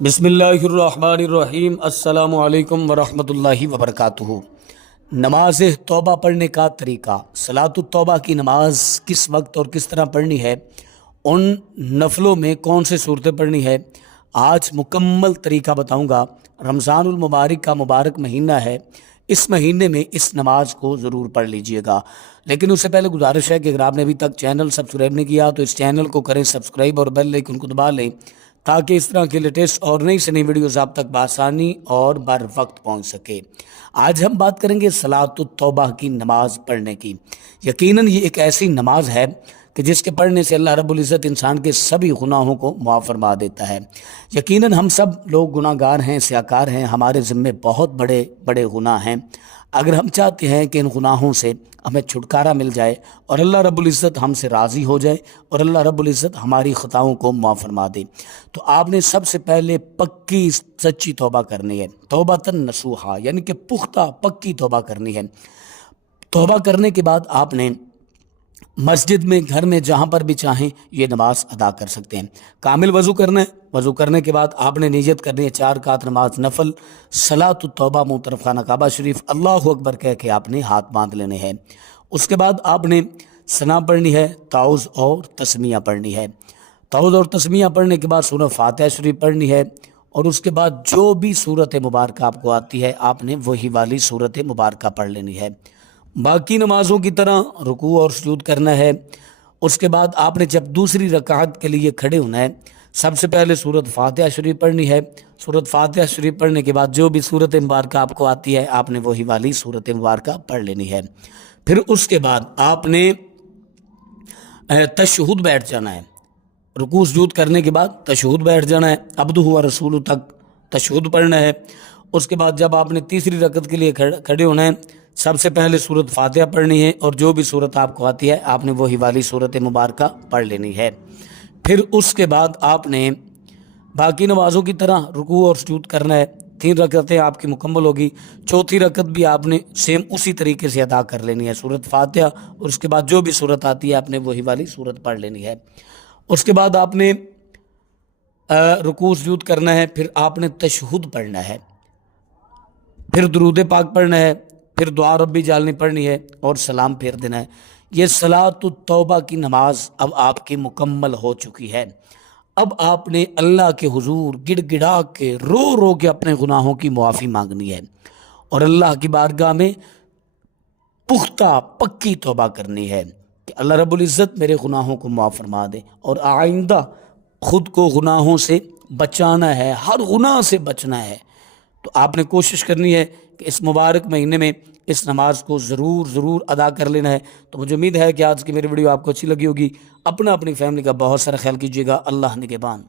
بسم اللہ الرحمن الرحیم۔ السلام علیکم ورحمۃ اللہ وبرکاتہ۔ نماز توبہ پڑھنے کا طریقہ، صلاۃ التوبہ کی نماز کس وقت اور کس طرح پڑھنی ہے، ان نفلوں میں کون سے صورتیں پڑھنی ہے، آج مکمل طریقہ بتاؤں گا۔ رمضان المبارک کا مبارک مہینہ ہے، اس مہینے میں اس نماز کو ضرور پڑھ لیجئے گا۔ لیکن اس سے پہلے گزارش ہے کہ اگر آپ نے ابھی تک چینل سبسکرائب نہیں کیا تو اس چینل کو کریں سبسکرائب اور بیل آئیکن کو دبا لیں تاکہ اس طرح کی لیٹسٹ اور نئی سے نئی ویڈیوز آپ تک بآسانی اور بر وقت پہنچ سکے۔ آج ہم بات کریں گے صلاۃ التوبہ کی نماز پڑھنے کی۔ یقیناً یہ ایک ایسی نماز ہے کہ جس کے پڑھنے سے اللہ رب العزت انسان کے سبھی گناہوں کو معاف فرما دیتا ہے۔ یقیناً ہم سب لوگ گناہ گار ہیں، سیاکار ہیں، ہمارے ذمے بہت بڑے بڑے گناہ ہیں۔ اگر ہم چاہتے ہیں کہ ان گناہوں سے ہمیں چھٹکارا مل جائے اور اللہ رب العزت ہم سے راضی ہو جائے اور اللہ رب العزت ہماری خطاؤں کو معاف فرما دے، تو آپ نے سب سے پہلے پکی سچی توبہ کرنی ہے، توبۃ نصوحا، یعنی کہ پختہ پکی توبہ کرنی ہے۔ توبہ کرنے کے بعد آپ نے مسجد میں، گھر میں، جہاں پر بھی چاہیں یہ نماز ادا کر سکتے ہیں۔ کامل وضو کرنا ہے، وضو کرنے کے بعد آپ نے نیت کرنی ہے 4 رکعت نماز نفل، صلاۃ التوبہ منہ طرف خانہ کعبہ شریف، اللہ اکبر کہہ کے آپ نے ہاتھ باندھ لینے ہیں۔ اس کے بعد آپ نے ثنا پڑھنی ہے، تعوذ اور تسمیہ پڑھنی ہے۔ تعوذ اور تسمیہ پڑھنے کے بعد سورہ فاتحہ شریف پڑھنی ہے، اور اس کے بعد جو بھی صورت مبارکہ آپ کو آتی ہے آپ نے وہی والی صورت مبارکہ پڑھ لینی ہے۔ باقی نمازوں کی طرح رکوع اور سجود کرنا ہے۔ اس کے بعد آپ نے جب دوسری رکعت کے لیے کھڑے ہونا ہے، سب سے پہلے سورۃ فاتحہ شریف پڑھنی ہے۔ سورۃ فاتحہ شریف پڑھنے کے بعد جو بھی صورت مبارکہ آپ کو آتی ہے آپ نے وہی والی صورت مبارکہ پڑھ لینی ہے۔ پھر اس کے بعد آپ نے تشہد بیٹھ جانا ہے۔ رکوع سجود کرنے کے بعد تشہد بیٹھ جانا ہے، عبدہ و رسولہ تک تشہد پڑھنا ہے۔ اس کے بعد جب آپ نے تیسری رکعت کے لیے کھڑے ہونا ہے، سب سے پہلے سورۃ فاتحہ پڑھنی ہے، اور جو بھی صورت آپ کو آتی ہے آپ نے وہی والی صورت مبارکہ پڑھ لینی ہے۔ پھر اس کے بعد آپ نے باقی نمازوں کی طرح رکوع اور سجود کرنا ہے۔ 3 رکعتیں آپ کی مکمل ہوگی، چوتھی رکعت بھی آپ نے سیم اسی طریقے سے ادا کر لینی ہے، سورۃ فاتحہ اور اس کے بعد جو بھی صورت آتی ہے آپ نے وہی والی صورت پڑھ لینی ہے۔ اس کے بعد آپ نے رکوع سجود کرنا ہے، پھر آپ نے تشہد پڑھنا ہے، پھر درود پاک پڑھنا ہے، پھر دعا ربی جالنی پڑھنی ہے اور سلام پھیر دینا ہے۔ یہ صلاۃ التوبہ کی نماز اب آپ کی مکمل ہو چکی ہے۔ اب آپ نے اللہ کے حضور گڑ گڑا کے رو رو کے اپنے گناہوں کی معافی مانگنی ہے اور اللہ کی بارگاہ میں پختہ پکی توبہ کرنی ہے کہ اللہ رب العزت میرے گناہوں کو معاف فرما دے، اور آئندہ خود کو گناہوں سے بچانا ہے، ہر گناہ سے بچنا ہے۔ تو آپ نے کوشش کرنی ہے کہ اس مبارک مہینے میں اس نماز کو ضرور ادا کر لینا ہے۔ تو مجھے امید ہے کہ آج کی میری ویڈیو آپ کو اچھی لگی ہوگی۔ اپنی فیملی کا بہت سارا خیال کیجیے گا۔ اللہ نگہبان۔